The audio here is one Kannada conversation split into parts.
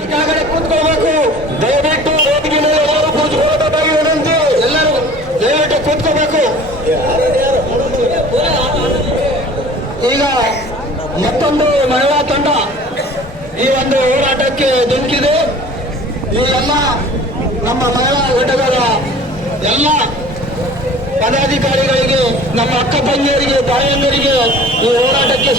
ಈಗಾಗಲೇ ಕೂತ್ಕೊಳ್ಬೇಕು. ದಯವಿಟ್ಟು ವೇದಿಕೆ ಮೇಲೆ ಎಲ್ಲರೂ ಕೂತ್ಕೊಳ್ಳೋದಾಗಿ ವಿನಂತಿ. ಎಲ್ಲರೂ ದಯವಿಟ್ಟು ಕೂತ್ಕೋಬೇಕು ಈಗ ಮತ್ತೊಂದು ಮಹಿಳಾ ತಂಡ ಈ ಒಂದು ಹೋರಾಟಕ್ಕೆ ಧುಮುಕಿದೆ. ಈ ಎಲ್ಲ ನಮ್ಮ ಮಹಿಳಾ ಘಟಕದ ಎಲ್ಲ ಪದಾಧಿಕಾರಿಗಳಿಗೆ, ನಮ್ಮ ಅಕ್ಕ ತಂಗಿಯರಿಗೆ ಈ ಹೋರಾಟಕ್ಕೆ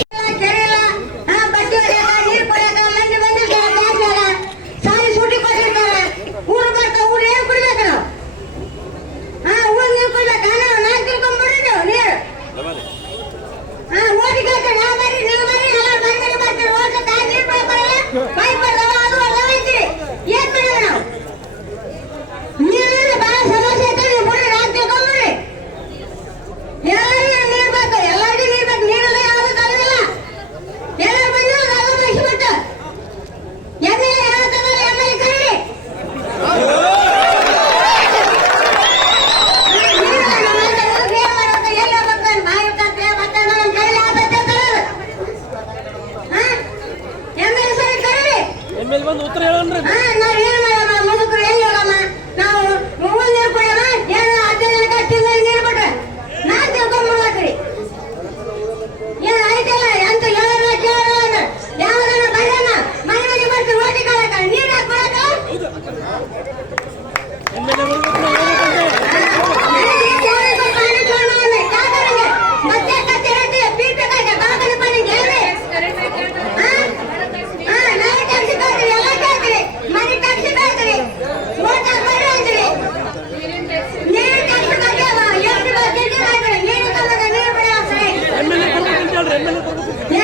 ಒಂದು ಉತ್ತರ ಹೇಳನ್ರಿ Yeah.